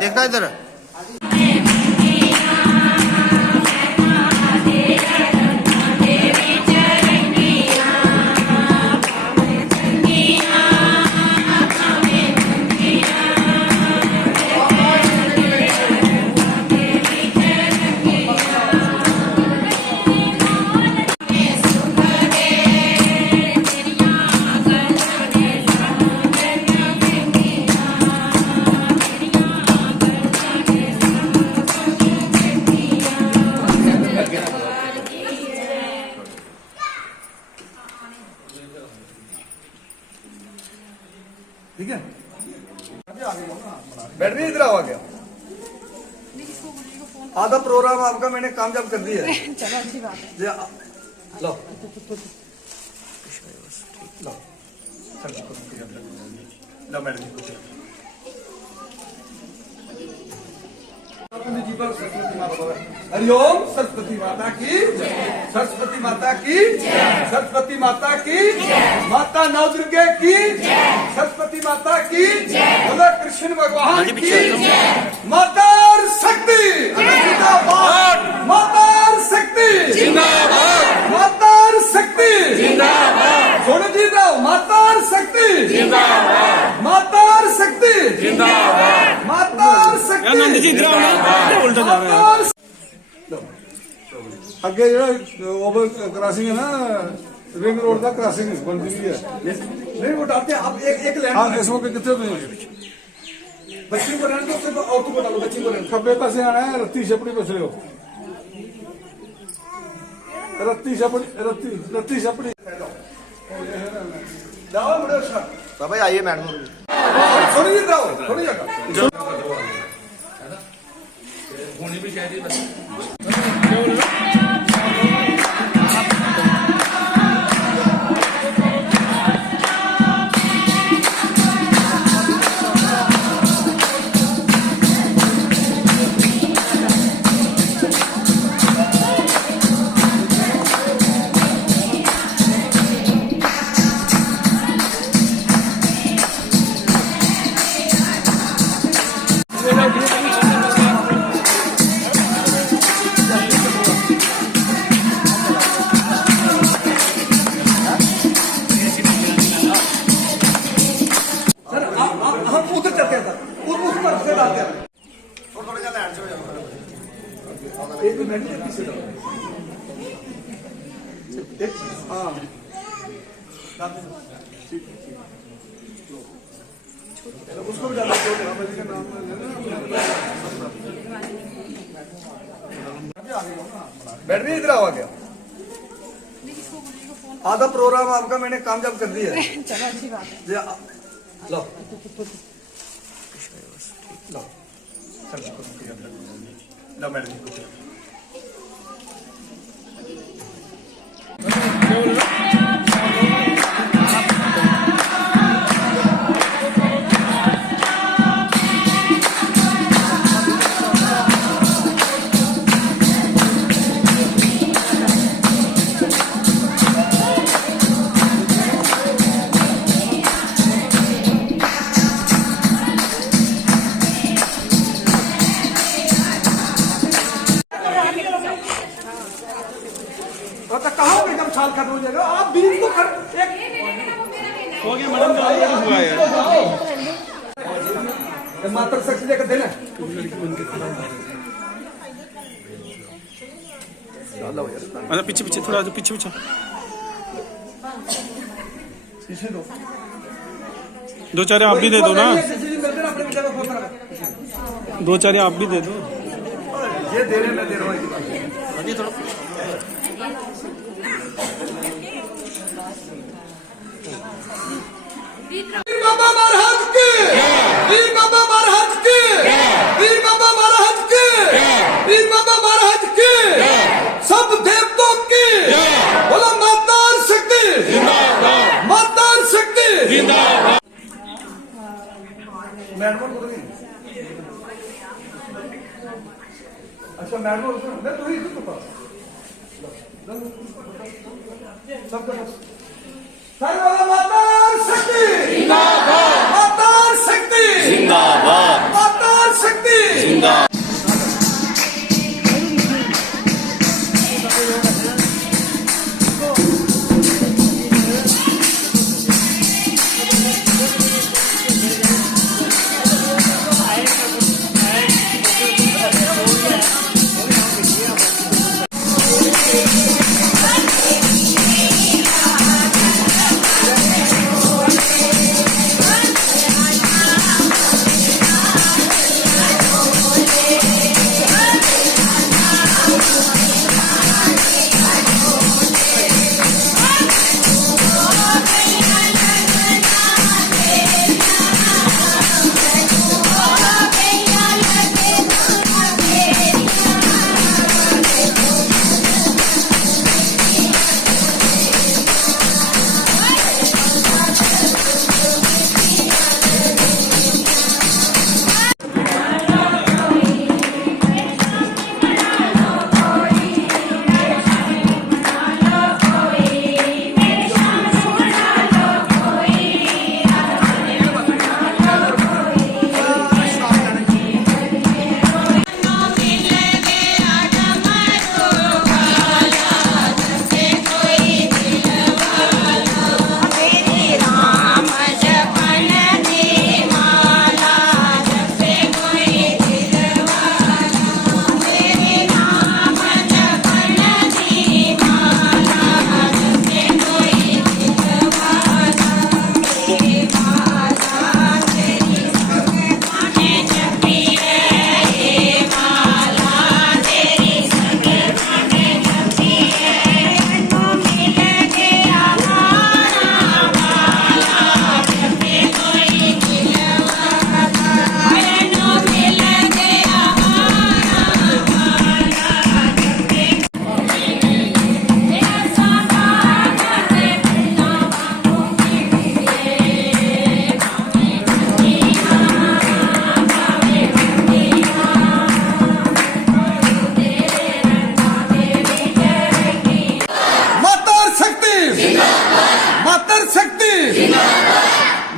देखना इधर। ठीक है, बैटरी इधर आ गया। आधा प्रोग्राम आपका मैंने कामयाब कर दिया है। चलो अच्छी बात है। लो लो लो मैडम जी कुछ हरिओम सरस्वती माता की, सरस्वती माता की, सरस्वती माता की, माता नवदुर्गे की, सरस्वती माता की, बोलो कृष्ण भगवान की, माता शक्ति जिंदाबाद, माता शक्ति जिंदाबाद, माता शक्ति जिंदाबाद, सोनू जी राव माता शक्ति जिंदाबाद, माता शक्ति जिंदाबाद, माता शक्ति आनंद जी उल्टा जा रहा है। ਅੱਗੇ ਜਿਹੜਾ ਓਵਰ ਕ੍ਰਾਸਿੰਗ ਹੈ ਨਾ रिंग रोड का क्रॉसिंग बन रही है। नहीं वो डालते हैं आप एक लाइन। हाँ इस मौके कितने बच्ची को रहने दो, सिर्फ औरतों को डालो। बच्ची को रहने खब्बे पासे आना है, रत्ती छपड़ी बच रहे हो, रत्ती छपड़ी जाओ बड़े सर भाई आइए मैडम थोड़ी जी जाओ थोड़ी जगह होनी भी चाहिए बस। उसको भी डालो बैटरी इधर आ गया। आधा प्रोग्राम आपका मैंने कामयाब कर दिया है। चलो अच्छी बात है। लो लो लो मैडम जी कुछ कहा एकदम छाल खत्म हो जाएगा। आप बीच को हो गया मैडम हुआ है मात्र शक्ति देकर देना। अच्छा पीछे पीछे थोड़ा पीछे पीछे दो चार आप भी दे दो ना, दो चार आप भी दे दो। ये दे रहे मैं दे रहा हूँ थोड़ा बाबा महाराज के, वीर बाबा महाराज के, वीर बाबा महाराज के, वीर बाबा महाराज के, सब देवताओं के बोलो माता शक्ति जिंदाबाद, माता शक्ति जिंदाबाद। मैडम बोल रही अच्छा मैडम मैं तो ही सब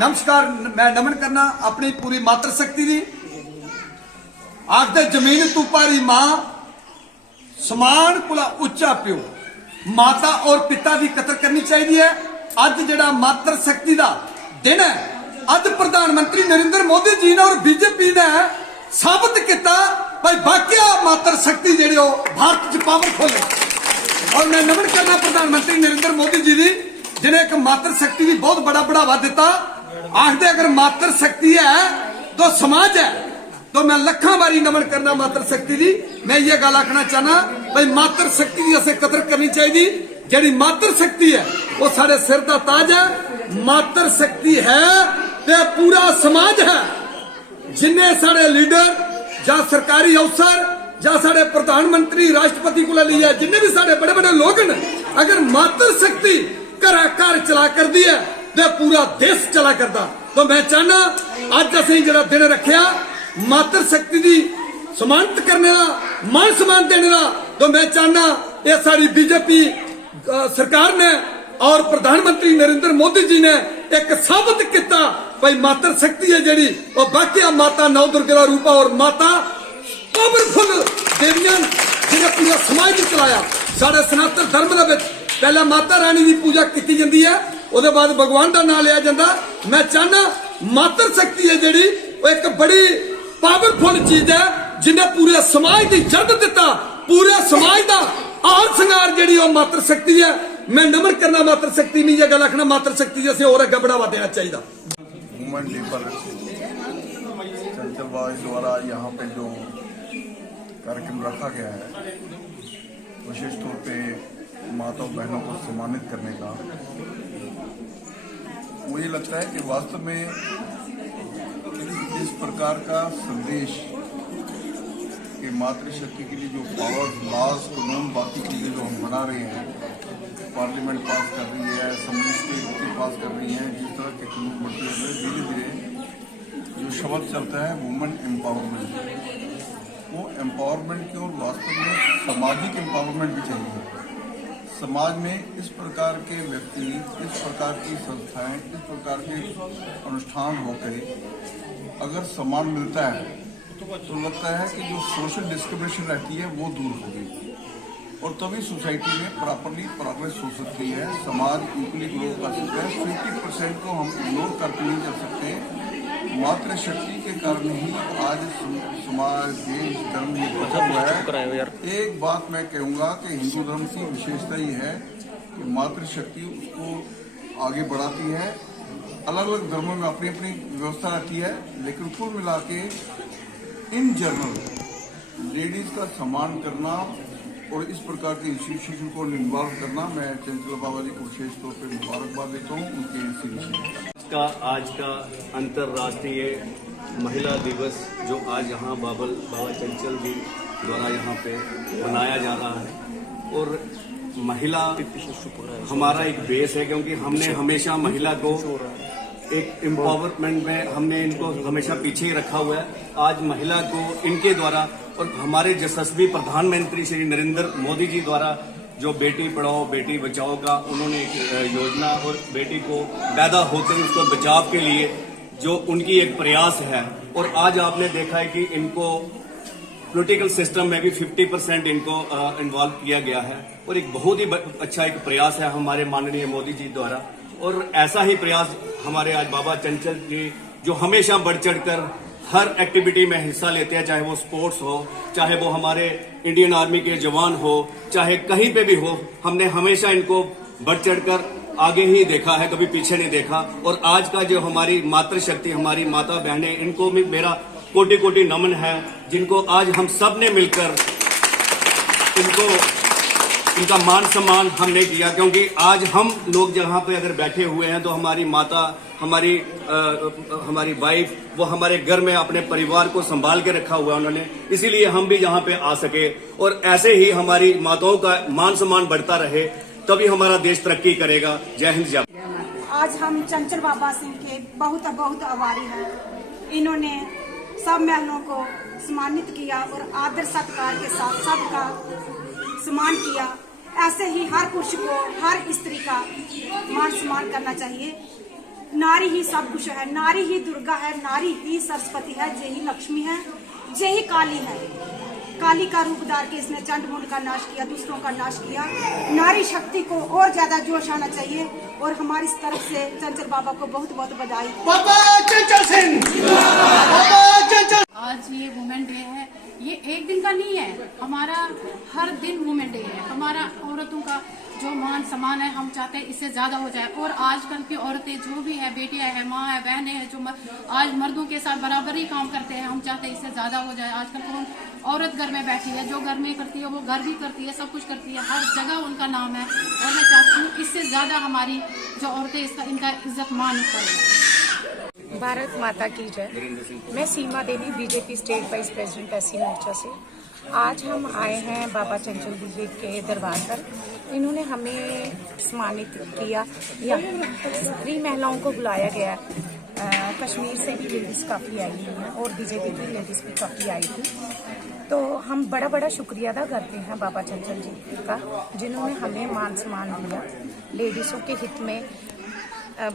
नमस्कार मैं नमन करना अपनी पूरी मात्र शक्ति दी आखदे जमीन तू पारी मां समान कुला उच्चा प्यो माता और पिता की कदर करनी चाहिए। अज जिहड़ा मात्र शक्ति का दिन है अज प्रधानमंत्री नरेंद्र मोदी जी ने और बीजेपी ने साबित किया भाई वाकया मात्र शक्ति जिहड़ी भारत च पावरफुल है। और मैं नमन करना प्रधानमंत्री नरेंद्र मोदी जी की जिन्हें एक मात्र शक्ति भी बहुत बड़ा बढ़ावा दिता। आखदे अगर मात्र शक्ति है तो समाज है, तो मैं लखा बारी नमन करना मात्र शक्ति की। मैं ये गल आखना चाहना भाई मात्र शक्ति की असें कदर करनी चाहिए। जिहड़ी मात्र शक्ति है वो साढ़े सिर का ताज है। मात्र शक्ति है तो पूरा समाज है। जिन्ने साढ़े लीडर या सरकारी अफसर या साढ़े प्रधानमंत्री राष्ट्रपति को लिया जिन्ने भी साढ़े बड़े बड़े लोग ने अगर मात्र शक्ति घर चला कर दी है तो पूरा देश चला करता। तो मैं चाहना अज असीं जिहड़ा दिन रखिया मात्र शक्ति की सम्मानित करने का मान सम्मान देने का, तो मैं चाहना ये सारी बीजेपी सरकार ने और प्रधानमंत्री नरेंद्र मोदी जी ने एक साबित किया भाई मात्र शक्ति है जिहड़ी और बाकी माता नौ दुर्गा का रूप और माता पावरफुल देवियां जिन्हें पूरा समाज को चलाया। साढ़े सनातन धर्म के पहला माता रानी की पूजा की जाती है, उसके बाद भगवान का नाम लिया जाता। मैं चाहना मात्र शक्ति है जिहड़ी वो एक बड़ी पावरफुल चीज है जिन्हें पूरे समाज की जड़ दिता। पूरे समाज का आर संगार जिहड़ी वो मात्र शक्ति है। मैं नमन करना मात्र शक्ति नहीं, यह गल आखना मात्र शक्ति जैसे और अगर बढ़ावा देना चाहिए। वुमेन लीडर चंचल बाबा द्वारा यहाँ पे जो कार्यक्रम रखा गया है विशेष तौर पे माता बहनों को सम्मानित करने का, मुझे लगता है कि वास्तव में इस प्रकार का संदेश कि मातृशक्ति के लिए जो पावर लॉज कानून बाकी चीजें जो हम बना रहे हैं, पार्लियामेंट पास कर रही है, असेंबली पास कर रही है, जिस तरह के कानून बढ़ते हुए धीरे धीरे जो शब्द चलता है वुमेन एम्पावरमेंट, वो एम्पावरमेंट की ओर वास्तव में सामाजिक एम्पावरमेंट भी चाहिए। समाज में इस प्रकार के व्यक्ति, इस प्रकार की संस्थाएं, इस प्रकार के अनुष्ठान होकर अगर सम्मान मिलता है तो लगता है कि जो सोशल डिस्क्रिमिनेशन रहती है वो दूर होगी और तभी सोसाइटी में प्रॉपरली प्रोग्रेस हो सकती है, समाज इक्वली ग्रो कर सकता है। 50% को हम इग्नोर करके नहीं कर सकते। मातृशक्ति के कारण ही आज समाज देश धर्म ये बचा हुआ है। एक बात मैं कहूँगा कि हिंदू धर्म की विशेषता ही है कि मातृशक्ति उसको आगे बढ़ाती है। अलग अलग धर्मों में अपनी अपनी व्यवस्था रहती है, लेकिन कुल मिला के इन जनरल लेडीज का सम्मान करना और इस प्रकार के इंस्टीट्यूशन को इन्वॉल्व करना, मैं चंचल बाबा जी को विशेष तौर पर मुबारकबाद देता हूँ उनके इस विषय का। आज का अंतर्राष्ट्रीय महिला दिवस जो आज यहाँ बाबा चंचल जी द्वारा यहाँ पे मनाया जा रहा है, और महिला हमारा एक बेस है क्योंकि हमने हमेशा महिला को एक एम्पावरमेंट में हमने इनको हमेशा पीछे ही रखा हुआ है। आज महिला को इनके द्वारा और हमारे यशस्वी प्रधानमंत्री श्री नरेंद्र मोदी जी द्वारा जो बेटी पढ़ाओ बेटी बचाओ का उन्होंने एक योजना और बेटी को पैदा होते ही उसको बचाव के लिए जो उनकी एक प्रयास है, और आज आपने देखा है कि इनको पॉलिटिकल सिस्टम में भी 50% इनको इन्वॉल्व किया गया है, और एक बहुत ही अच्छा एक प्रयास है हमारे माननीय मोदी जी द्वारा। और ऐसा ही प्रयास हमारे आज बाबा चंचल जी जो हमेशा बढ़ चढ़कर हर एक्टिविटी में हिस्सा लेते हैं, चाहे वो स्पोर्ट्स हो, चाहे वो हमारे इंडियन आर्मी के जवान हो, चाहे कहीं पे भी हो, हमने हमेशा इनको बढ़ चढ़कर आगे ही देखा है, कभी पीछे नहीं देखा। और आज का जो हमारी मातृशक्ति, हमारी माता बहनें, इनको भी मेरा कोटि कोटि नमन है, जिनको आज हम सब ने मिलकर इनका मान सम्मान हमने किया। क्योंकि आज हम लोग जहाँ पे अगर बैठे हुए हैं तो हमारी माता, हमारी वाइफ, वो हमारे घर में अपने परिवार को संभाल के रखा हुआ उन्होंने, इसीलिए हम भी यहाँ पे आ सके। और ऐसे ही हमारी माताओं का मान सम्मान बढ़ता रहे, तभी हमारा देश तरक्की करेगा। जय हिंद जय। आज हम चंचल बाबा सिंह के बहुत बहुत आभारी हैं। इन्होंने सब महिलाओं को सम्मानित किया और आदर सत्कार के साथ सबका सम्मान किया। ऐसे ही हर पुरुष को, हर स्त्री का मान सम्मान करना चाहिए। नारी ही सब कुछ है, नारी ही दुर्गा है, नारी ही सरस्वती है, जय ही लक्ष्मी है, जय ही काली है। काली का रूप धार के इसने चंड मुंड का नाश किया, दूसरों का नाश किया। नारी शक्ति को और ज्यादा जोश आना चाहिए और हमारी इस तरफ से चंचल बाबा को बहुत बहुत बधाई। बाबा चंचल सिंह, बाबा चंचल। आज ये वुमेन डे है, ये एक दिन का नहीं है, हमारा हर दिन वुमेन डे है। हमारा औरतों का जो मान सम्मान है हम चाहते हैं इससे ज्यादा हो जाए। और आजकल की औरतें जो भी है, बेटियां है, माँ है, बहनें हैं, जो आज मर्दों के साथ बराबर ही काम करते हैं, हम चाहते हैं इससे ज्यादा हो जाए। आजकल कौन औरत घर में बैठी है, जो घर में करती है वो घर भी करती है, सब कुछ करती है, हर जगह उनका नाम है। और मैं चाहती हूँ इससे ज्यादा हमारी जो औरतें इनका इज्जत मान करें। भारत माता की जय। मैं Seema Devi, BJP state vice president SC Morcha से। आज हम आए हैं बाबा चंचल जी के दरबार पर। इन्होंने हमें सम्मानित किया, या स्त्री महिलाओं को बुलाया गया। कश्मीर से भी लेडीज़ काफ़ी आई हुई हैं और बीजेपी की लेडीज़ भी काफ़ी आई थी। तो हम बड़ा बड़ा शुक्रिया अदा करते हैं बाबा चंचल जी का, जिन्होंने हमें मान सम्मान दिया, लेडीज़ों के हित में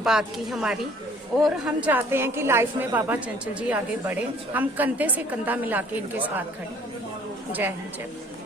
बात की हमारी। और हम चाहते हैं कि लाइफ में बाबा चंचल जी आगे बढ़े, हम कंधे से कंधा मिला के इनके साथ खड़े। जय हिंद, जय।